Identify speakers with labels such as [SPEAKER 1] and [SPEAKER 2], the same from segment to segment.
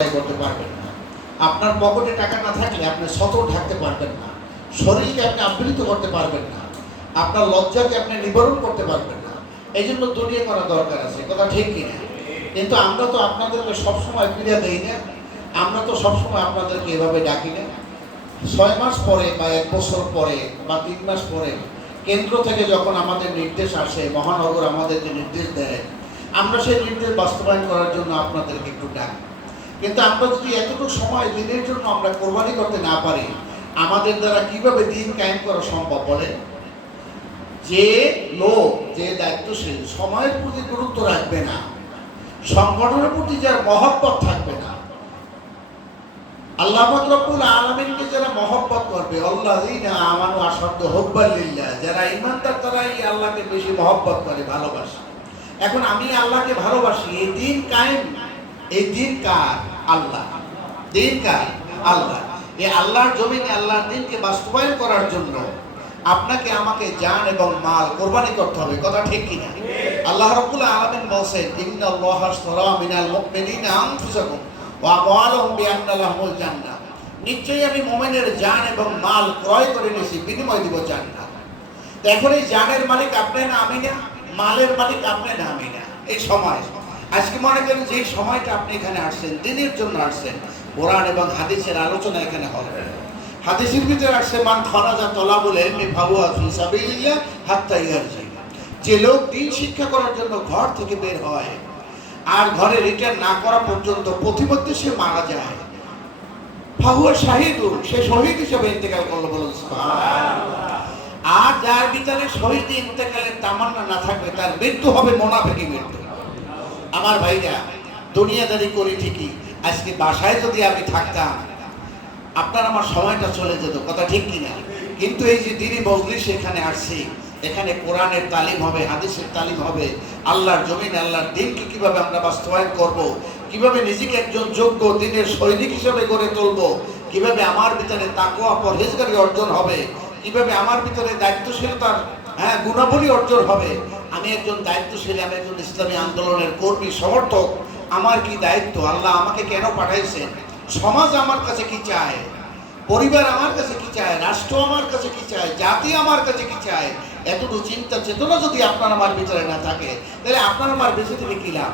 [SPEAKER 1] করতে পারবেন না। আপনার পকেটে টাকা না থাকলে আপনি সতর ঢাকতে পারবেন না। শরীরকে আপনি আবৃত করতে পারবেন না। আপনার লজ্জাকে আপনি নিবারণ করতে পারবেন না। এই জন্য দুনিয়া করা দরকার আছে, কথা ঠিক কিনা কিন্তু আমরা তো আপনাদেরকে সবসময় ফিরে দেই না। আমরা তো সবসময় আপনাদেরকে এভাবে ডাকি না। ছয় মাস পরে বা এক বছর পরে বা তিন মাস পরে কেন্দ্র থেকে যখন আমাদের নির্দেশ আসে, মহানগর আমাদেরকে নির্দেশ দেয়, আমরা সেই নির্দেশ বাস্তবায়ন করার জন্য আপনাদেরকে একটু ডাকি। কিন্তু আমরা যদি এতটুকু সময় দিনের জন্য আমরা কোরবানি করতে না পারি, আমাদের দ্বারা কীভাবে দিন কায়েম করা সম্ভব বলেন? যে লোক, যে দায়িত্বশীল, সময়ের প্রতি গুরুত্ব রাখবে না, সংগঠনের প্রতি যার মহব্বত থাকবে না। আল্লাহ রব্বুল আলমিনকে যারা মহব্বত করবে আল্লাহ আমানু আসাদ্দ হব্বাল্লিল্লাহ যারা ইমানদার তারা এই আল্লাহকে বেশি মহব্বত করে, ভালোবাসে। এখন আমি আল্লাহকে ভালোবাসি, এই দিন কায়েম, এই দিন কার? আল্লাহ। দিন কার? আল্লাহ। এই আল্লাহর জমিনে আল্লাহর দিনকে বাস্তবায়ন করার জন্য আপনাকে আমাকে জান এবং মাল কোরবানি করতে হবে। কথা ঠিক কিনা? আল্লাহ রাব্বুল আলামিন বলেন ইন্নাল্লাহা আশতারা মিনাল মুমিনিনা আনফুসাকুম ওয়া আমওয়ালাহুম বিআন্না লাহুমুল জান্নাহ। নিশ্চয়ই আমি মুমিনের জান এবং মাল ক্রয় করে নিয়েছি, বিনিময় দিব জান্নাত। এখন এই জানের মালিক আপনি না আমি না? মালের মালিক আপনি না আমি না? এই সময়। আজকে মনে করেন যে সময়টা আপনি এখানে আসছেন, দিনের জন্য আসছেন, কোরআন এবং হাদিসের আলোচনা এখানে হবে। হাদিসের ভিতরে আসছে, মান খরাজা তলা বলে যে লোক দিন শিক্ষা করার জন্য ঘর থেকে বের হয় আর ঘরে রিটার্ন না করা পর্যন্ত প্রতিমধ্যে সে মারা যায়। ফাহুয়া শাহিদুল সে শহীদ হিসেবে ইন্তেকাল করল বলুন আর যার ভিতরে শহীদ ইন্তেকালের তামান্না না থাকবে, তার মৃত্যু হবে মোনাফেকি মৃত্যু। আমার ভাইরা, দুনিয়াদারি করি ঠিকই। আজকে বাসায় যদি আমি থাকতাম, আপনার আমার সময়টা চলে যেত, কথা ঠিক কিনা? কিন্তু এই যে দিনী মজলিস এখানে আসছি, এখানে কোরআনের তালিম হবে, হাদিসের তালিম হবে, আল্লাহর জমিন, আল্লাহর দিনকে কীভাবে আমরা বাস্তবায়ন করব, কীভাবে নিজেকে একজন যোগ্য দিনের সৈনিক হিসেবে গড়ে তুলব, কীভাবে আমার ভিতরে তাকোয়া পরহেজগারি অর্জন হবে, কীভাবে আমার ভিতরে দায়িত্বশীলতার হ্যাঁ গুণাবলী অর্জন হবে আমি একজন দায়িত্বশীল, আমি একজন ইসলামী আন্দোলনের কর্মী, সমর্থক। আমার কি দায়িত্ব? আল্লাহ আমাকে কেন পাঠাইছেন সমাজ আমার কাছে কি চায়? পরিবার আমার কাছে কি চায়? রাষ্ট্র আমার কাছে কি চায়? জাতি আমার কাছে কি চায়? এতটুকু চিন্তা চেতনা যদি আপনার আমার ভিতরে না থাকে, তাহলে আপনার আমার বেঁচে থেকে কি লাভ?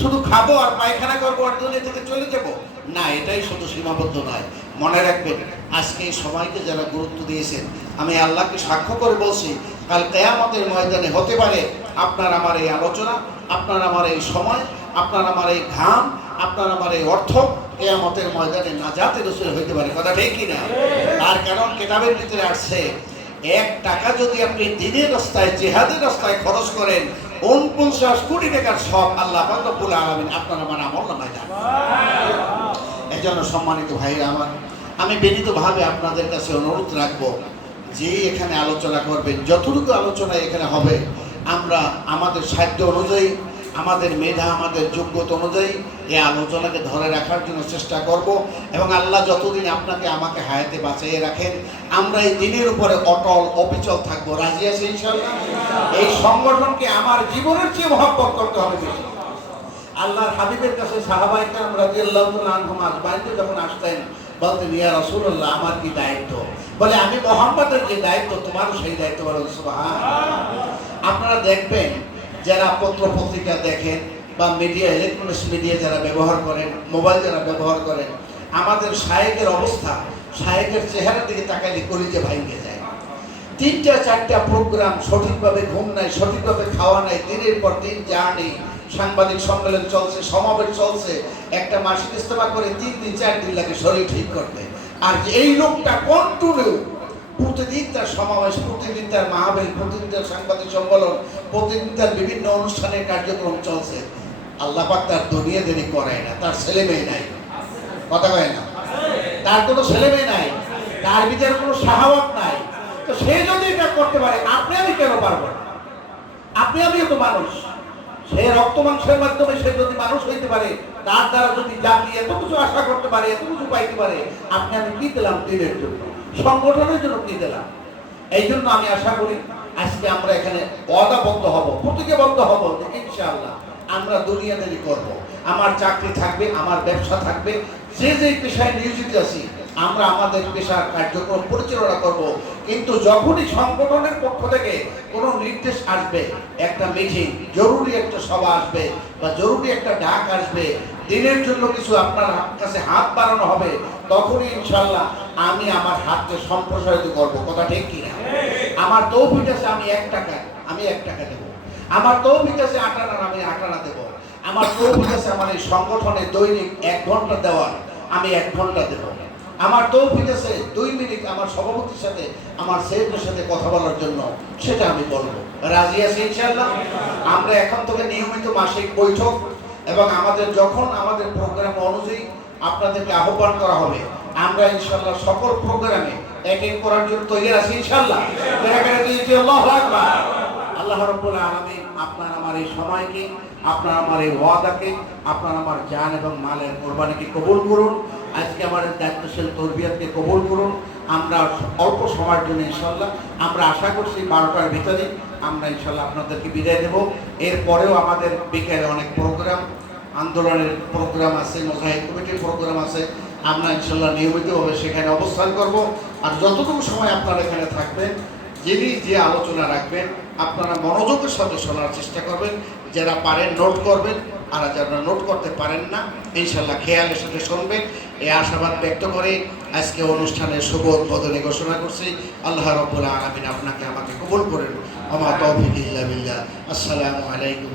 [SPEAKER 1] শুধু খাব আর পায়খানা করব আর দুনিয়া থেকে চলে যাব? না, এটাই শুধু সীমাবদ্ধ নয়। মনে রাখবেন, আজকে এই সময়কে যারা গুরুত্ব দিয়েছেন আমি আল্লাহকে সাক্ষ্য করে বলছি, কাল কেয়ামতের ময়দানে হতে পারে আপনার আমার এই আলোচনা, আপনার আমার এই সময়, আপনার আমার এই ঘাম, আপনার আমার এই অর্থ কেয়ামতের ময়দানে নাজাতের রসুল হইতে পারে। কথা ঠিক কি না আর কারণ কেতাবের ভিতরে আসছে, এক টাকা যদি আপনি দিনের রাস্তায়, জেহাদের রাস্তায় খরচ করেন, উনপঞ্চাশ কোটি টাকার সব আল্লাহ রব্বুল আলামিন আপনার আমার আমল নামায় দেন। এই জন্য সম্মানিত ভাইরা আমার, আমি বিনীতভাবে আপনাদের কাছে অনুরোধ রাখব যে এখানে আলোচনা করবেন, যতটুকু আলোচনা এখানে হবে, আমরা আমাদের সাধ্য অনুযায়ী, আমাদের মেধা, আমাদের যোগ্যতা অনুযায়ী এই আলোচনাকে ধরে রাখার জন্য চেষ্টা করব এবং আল্লাহ যতদিন আপনাকে আমাকে হায়াতে বাঁচিয়ে রাখেন, আমরা এই দিনের উপরে অটল, অবিচল থাকব। রাজি আছে এই সংগঠনকে আমার জীবনের চেয়ে মহব্বত করতে হবে আল্লাহর হাবিবের কাছে আনহুম আজমাইন যখন আসতেন বলতেন, ইয়া রাসূলুল্লাহ, আমার কি দায়িত্ব? বলে, আমি মোহাম্মদের যে দায়িত্ব, তোমারও সেই দায়িত্ব বলো সুবহানাল্লাহ আপনারা দেখবেন, যারা পত্র পত্রিকা দেখেন বা মিডিয়া ইলেকট্রনিক্স মিডিয়া যারা ব্যবহার করেন মোবাইল যারা ব্যবহার করেন, আমাদের সাহেবের অবস্থা সাহেবের চেহারা দিকে তাকাইলে কলিজে ভাইঙ্গে যায়। তিনটা, চারটা প্রোগ্রাম সঠিকভাবে ঘুম নাই, সঠিকভাবে খাওয়া নাই, দিনের পর দিন জার্নি সাংবাদিক সম্মেলন চলছে, সমাবেশ চলছে, একটা মাসিক ইস্তেমা করে তিন দিন, চার দিন লাগে শরীর ঠিক করতে। আর এই লোকটা কন্টিনিউ প্রতিদিন তার সমাবেশ, প্রতিদিন তার মাহবিল প্রতিদিন তার সাংবাদিক সম্মেলন, প্রতিদিন তার বিভিন্ন অনুষ্ঠানের কার্যক্রম চলছে। আল্লাহ পাক তার দুনিয়া দেরি করায় না, তার ছেলে মেয়ে নাই। কথা কয় না? তার কোনো ছেলে মেয়ে নাই। তার ভিতরে কোনো সাহাবত নাই। করতে পারে, আপনি আমি কেন পারব না? আপনি আমিও তো মানুষ। সে রক্ত মাংসের মাধ্যমে সে যদি মানুষ হইতে পারে, তার দ্বারা যদি জাতি এত কিছু আশা করতে পারে, এত কিছু পাইতে পারে, আপনি আমি কি দিলাম দিনের জন্য? সংগঠনের জন্য কি দিলাম? এই জন্য আমি আশা করি আজকে আমরা এখানে অদাবদ্ধ হব, প্রতিজ্ঞাবদ্ধ হব ইনশাআল্লাহ আমরা দুনিয়াদারি করব। আমার চাকরি থাকবে, আমার ব্যবসা থাকবে যে যে পেশায় নিয়োজিত আছি, আমরা আমাদের পেশার কার্যক্রম পরিচালনা করব। কিন্তু যখনই সংগঠনের পক্ষ থেকে কোনো নির্দেশ আসবে, একটা মিটিং জরুরি একটা সভা আসবে বা জরুরি একটা ডাক আসবে, দিনের জন্য কিছু আপনার কাছে হাত বাড়ানো হবে, তখনই ইনশাল্লাহ আমি আমার হাতকে সম্প্রসারিত করব। কথা ঠিক কিনা আমার তৌফিক আছে, আমি এক টাকা, আমি এক টাকা দেবো। আমার তৌফিক আছে আটানা আমি আটানা দেবো। আমার তৌফিক আছে, আমার এই সংগঠনে দৈনিক এক ঘণ্টা দেওয়ার আমি এক ঘণ্টা দেবো। আমার তৌফিক আছে, দুই মিনিট আমার সভাপতির সাথে, আমার সেফের সাথে কথা বলার জন্য, সেটা আমি বলব। রাজি আছি ইনশাল্লাহ আমরা এখন থেকে নিয়মিত মাসিক বৈঠক এবং আমাদের যখন আমাদের প্রোগ্রাম অনুযায়ী আপনাদেরকে আহ্বান করা হবে, আমরা ইনশাল্লাহ সকল প্রোগ্রামে অ্যাটেন্ড করার জন্য তৈরি আছি ইনশাল্লাহ আল্লাহ রব্বুল আলামিন আপনার আমার এই সময়কে, আপনার আমার এই ওয়াদাকে, আপনার আমার জান এবং মালের কোরবানিকে কবুল করুন। আজকে আমাদের দায়িত্বশীল তরবিয়াতকে কবুল করুন। আমরা অল্প সময়ের জন্য ইনশাল্লাহ আমরা আশা করছি বারোটার ভিতরে আমরা ইনশাল্লাহ আপনাদেরকে বিদায় দেব। এরপরেও আমাদের বিকেলে অনেক প্রোগ্রাম, আন্দোলনের প্রোগ্রাম আছে, মোজাহিদ কমিটির প্রোগ্রাম আছে। আমরা ইনশাল্লাহ নিয়মিতভাবে সেখানে অবস্থান করব। আর যতটুকু সময় আপনারা এখানে থাকবেন, যিনি যে আলোচনা রাখবেন আপনারা মনোযোগের সাথে শোনার চেষ্টা করবেন, যারা পারেন নোট করবেন, আর যারা নোট করতে পারেন না ইনশাল্লাহ খেয়ালের সাথে শুনবেন। এই আশাবাদ ব্যক্ত করে আজকে অনুষ্ঠানের শুভ উদ্বোধনী ঘোষণা করছি। আল্লাহ রব্বুল আলমিন আপনাকে আমাকে কবুল করেন। আমার তৌফিক ইল্লা আসসালামু আলাইকুম।